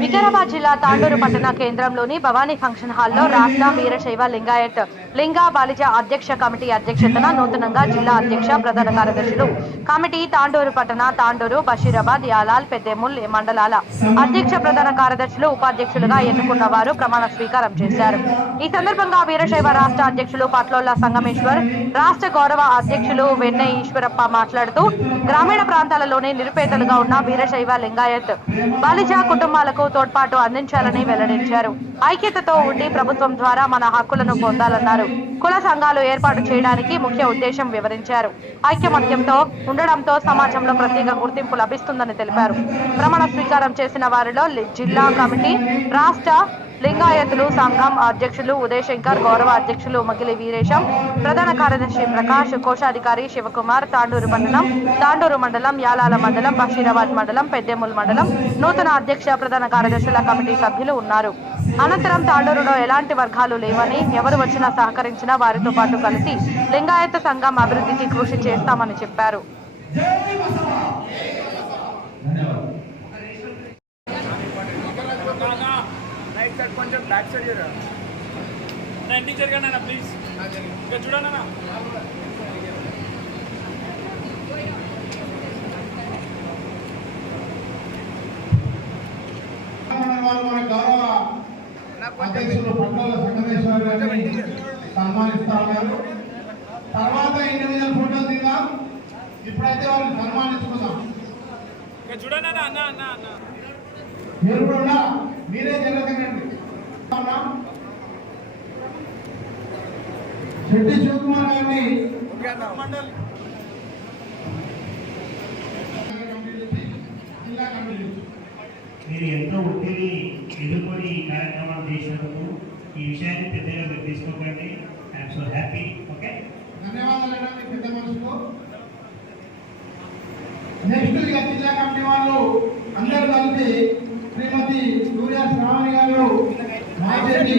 వికారాబాద్ జిల్లా తాండూరు పట్టణ కేంద్రంలోని భవానీ ఫంక్షన్ హాల్లో రాష్ట్ర వీరశైవ లింగాయత్ లింగా బాలిజ అధ్యక్ష కమిటీ అధ్యక్షతన నూతనంగా జిల్లా అధ్యక్ష ప్రధాన కార్యదర్శులు కమిటీ తాండూరు పట్టణ తాండూరు బషీరాబాద్ యాలాల్ పెద్దెముల్ మండలాల అధ్యక్ష ప్రధాన కార్యదర్శులు ఉపాధ్యక్షులుగా ఎన్నుకున్న వారు ప్రమాణ స్వీకారం చేశారు. ఈ సందర్భంగా వీరశైవ రాష్ట్ర అధ్యక్షులు పట్లోళ్ళ సంగమేశ్వర్ రాష్ట్ర గౌరవ అధ్యక్షులు వెన్నె ఈశ్వరప్ప మాట్లాడుతూ గ్రామీణ ప్రాంతాలలోని నిరుపేదలుగా ఉన్న వీరశైవ లింగాయత్ బాలిజా కుటుంబాలకు తోడ్పాటు అందించాలని వెల్లడించారు. ఐక్యతతో ఉండి ప్రభుత్వం ద్వారా మన హక్కులను పొందాలన్నారు. కుల సంఘాలు ఏర్పాటు చేయడానికి ముఖ్య ఉద్దేశం వివరించారు. ఐక్యమత్యంతో ఉండడంతో సమాజంలో ప్రత్యేక గుర్తింపు లభిస్తుందని తెలిపారు. ప్రమాణ స్వీకారం చేసిన వారిలో జిల్లా కమిటీ రాష్ట్ర లింగాయతులు సంఘం అధ్యక్షులు ఉదయ్ శంకర్ గౌరవ అధ్యక్షులు మగిలి వీరేశం ప్రధాన కార్యదర్శి ప్రకాష్ కోశాధికారి శివకుమార్ తాండూరు మండలం తాండూరు మండలం యాలాల మండలం బషీరాబాద్ మండలం పెద్దెముల్ మండలం నూతన అధ్యక్ష ప్రధాన కార్యదర్శుల కమిటీ సభ్యులు ఉన్నారు. అనంతరం తాండూరులో ఎలాంటి వర్గాలు లేవని ఎవరు వచ్చినా సహకరించినా వారితో పాటు కలిసి లింగాయత సంఘం అభివృద్ధికి కృషి చేస్తామని చెప్పారు. రైట్ సైడ్ కొంచెం బ్యాక్ సైడ్ జరగ నా ఇంటికి జరగండి అన్న ప్లీజ్ అన్న వారు మన గౌరవ అధ్యక్షులు పట్టాల సంగమేశ్వర గారిని సన్మానిస్తా ఉన్నారు. తర్వాత ఇండివిజువల్ ఫోటోలు దిగాం ఇప్పుడైతే వారిని సన్మానించుకుందాం. ఇక్కడ చూడండి అన్న అన్న అన్న అన్న. మీరు కూడా మీరే జరగకండి. శెట్టి శివకుమార్ గారిని మీరు ఎంతో ఒత్తిడి ఎదుర్కొని ఈ కార్యక్రమాలు చేసినందుకు ఈ విషయాన్ని పెద్దగా మీరు తీసుకోకండి. ఐఎమ్ సో హ్యాపీ ఓకే ధన్యవాదాలు పెద్ద మనసుకు. నెక్స్ట్ ఇక జిల్లా కమిటీ వాళ్ళు అందరూ కలిసి శ్రీమతి సూర్య శ్రావణి గారు మాజీ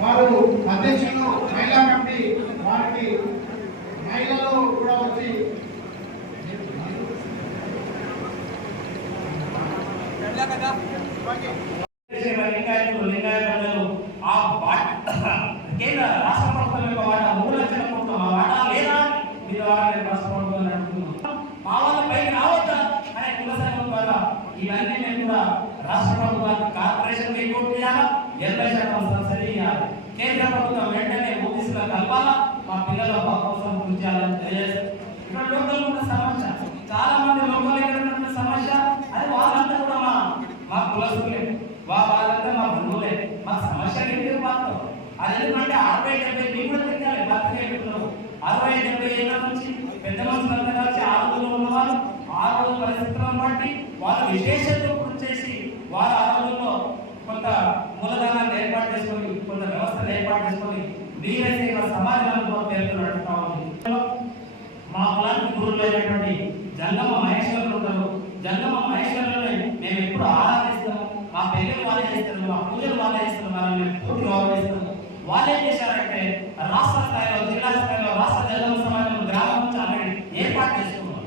వారు అధ్యక్షులు మహిళా కమిటీ వారికి మహిళలు కూడా వచ్చి లింగాయతులు ఆ కేంద్ర రాష్ట్ర ప్రభుత్వం యొక్క వాటా మూడు లక్షల కోట్ల మా వాటా లేదా మీరు రాష్ట్ర ప్రభుత్వం మా వాళ్ళ పైకి రావద్దా? అనే కుల సంఘం ద్వారా ఇవన్నీ మేము కూడా రాష్ట్ర ప్రభుత్వానికి కంపల్సరీ ఇవ్వాలి కేంద్ర ప్రభుత్వం వెంటనే ఓబీసీలో కలపాలా? మా పిల్లల బాగు కోసం కృషి తెలియజేస్తారు ఇక్కడ లోకల్ ఉన్న సమస్య చాలా మంది లోకల్ ఇక్కడ ఉన్న సమస్య అది వాళ్ళంతా కూడా మా మా కులస్తులే. వా వాళ్ళంతా మా బంధువులే. మా సమస్య ఏంటి మాత్రం అది ఎందుకంటే అరవై డెబ్బై మీకు కూడా తెలియాలి బతికే అరవై డెబ్బై ఏళ్ళ నుంచి పెద్ద మనుషులంతా కలిసి ఆరు రోజులు ఉన్నవాళ్ళు ఆ రోజు పరిస్థితులను బట్టి వాళ్ళ విశేషతతో కృషి చేసి వారు ఆ రోజుల్లో కొంత మూలధనాన్ని ఏర్పాటు చేసుకొని కొంత వ్యవస్థను ఏర్పాటు చేసుకొని వీరైతే ఇలా సమాజంలో ఉంది మా కులానికి గురువులు జంగమ మహేశ్వరులు ఉంటారు. జంగమ మహేశ్వరులను మేము ఎప్పుడు ఆరాధిస్తాము. మా పెళ్ళిళ్ళు వాళ్ళే చేస్తారు మా పూజలు వాళ్ళే చేస్తారు వాళ్ళని మేము పూర్తి గౌరవిస్తాము వాళ్ళు ఏం చేశారంటే రాష్ట్ర స్థాయిలో జిల్లా స్థాయిలో రాష్ట్ర జంగమ గ్రామం నుంచి ఆల్రెడీ ఏర్పాటు చేసుకున్నారు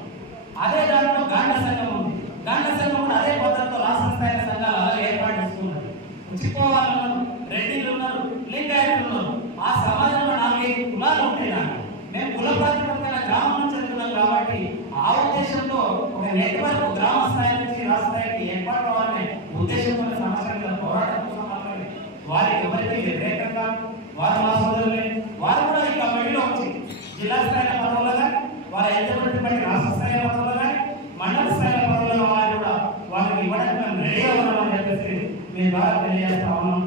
అదే దాంట్లో గాండ సంఘం ఉంది. గాండ సంఘం కూడా అదే పద్ధతిలో రాష్ట్ర స్థాయి సంఘాలు అలాగే ఏర్పాటు చేసుకున్నారు ఉన్నారు రెడ్డిలు ఉన్నారు లింగాయతులు ఉన్నారు ఆ సమాజంలో నాలుగైదు కులాలు ఉంటాయి నాకు మేము కుల ప్రాతిపదికన గ్రామం నుంచి వెళ్తున్నాం కాబట్టి ఆ ఉద్దేశంతో ఒక నెట్వర్క్ గ్రామ స్థాయి నుంచి రాష్ట్ర స్థాయికి ఏర్పాటు అవ్వాలనే ఉద్దేశంతో సమస్యలు మీద పోరాటం కోసం మాత్రమే వారికి ఎవరికి వ్యతిరేకంగా వారు మా సోదరులే వారు కూడా ఈ కమిటీలో వచ్చి జిల్లా స్థాయిలో పదవులు కానీ వారి ఎలిజిబిలిటీ రాష్ట్ర స్థాయిలో పదవులు కానీ మండల స్థాయిలో పదవులు వారు కూడా వారికి ఇవ్వడానికి మేము రెడీ అవ్వాలని చెప్పేసి మీ ద్వారా తెలియజేస్తా ఉన్నాం.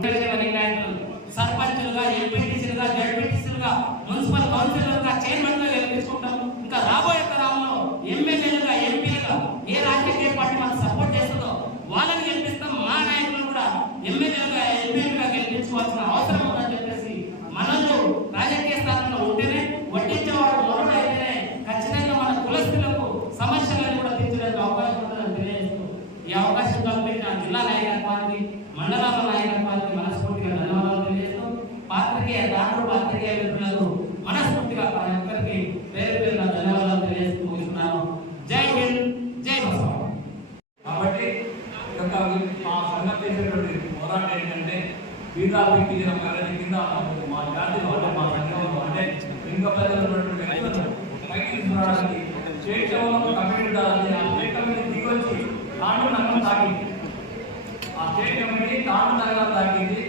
బీదా వ్యక్తి అనేది కింద మా జాతిలో అంటే మా సంఘంలో అంటే లింగ ప్రజలు ఉన్నటువంటి వ్యక్తులను పైకి తీసుకురావడానికి స్టేట్ కమిటీ ఉండాలని ఆ స్టేట్ కమిటీ దిగొచ్చి తాను నగరం తాకింది ఆ స్టేట్ కమిటీ తాండూ నగరం తాకింది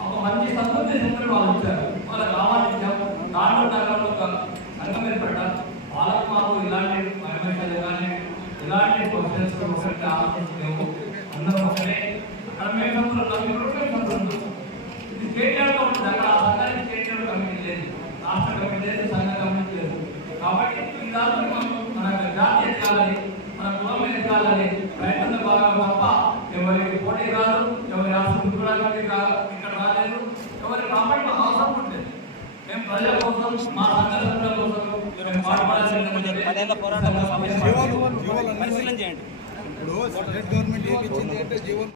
ఒక మంచి సదుద్దేశంతో వాళ్ళు వచ్చారు వాళ్ళకి ఆహ్వానించాం తాను నగరంలో ఒక సంఘం ఏర్పడ్డారు వాళ్ళకు మాకు ఇలాంటి పర్మిషన్లు కానీ ఇలాంటి క్వశ్చన్స్ ఒకటి ఆలోచించలేము అందరం ఒకటే అక్కడ మేము సంతులు ఉన్నాం మీరు మేము సంస్థలు ఉన్నాం స్టేట్ లెవెల్లో ఉంటుంది అక్కడ ఆ సంఘానికి స్టేట్ లెవెల్ కమిటీ లేదు. రాష్ట్ర కమిటీ లేదు సంఘ కమిటీ లేదు. కాబట్టి ఈ దాంట్లో మనం మన జాతి ఎదగాలని మన కులం ఎదగాలని ప్రయత్నంలో బాగా తప్ప ఎవరికి పోటీ రాదు ఎవరి రాష్ట్రం చూడడానికి రా- ఇక్కడ రాలేదు. ఎవరి కాబట్టి అవసరం ఉంటుంది మేము ప్రజల కోసం మా సంఘ సభ్యుల కోసం మేము పాటుపడాల్సిన పోరాటం పరిశీలన చేయండి. ఇప్పుడు స్టేట్ గవర్నమెంట్ ఏమి ఇచ్చింది అంటే జీవన్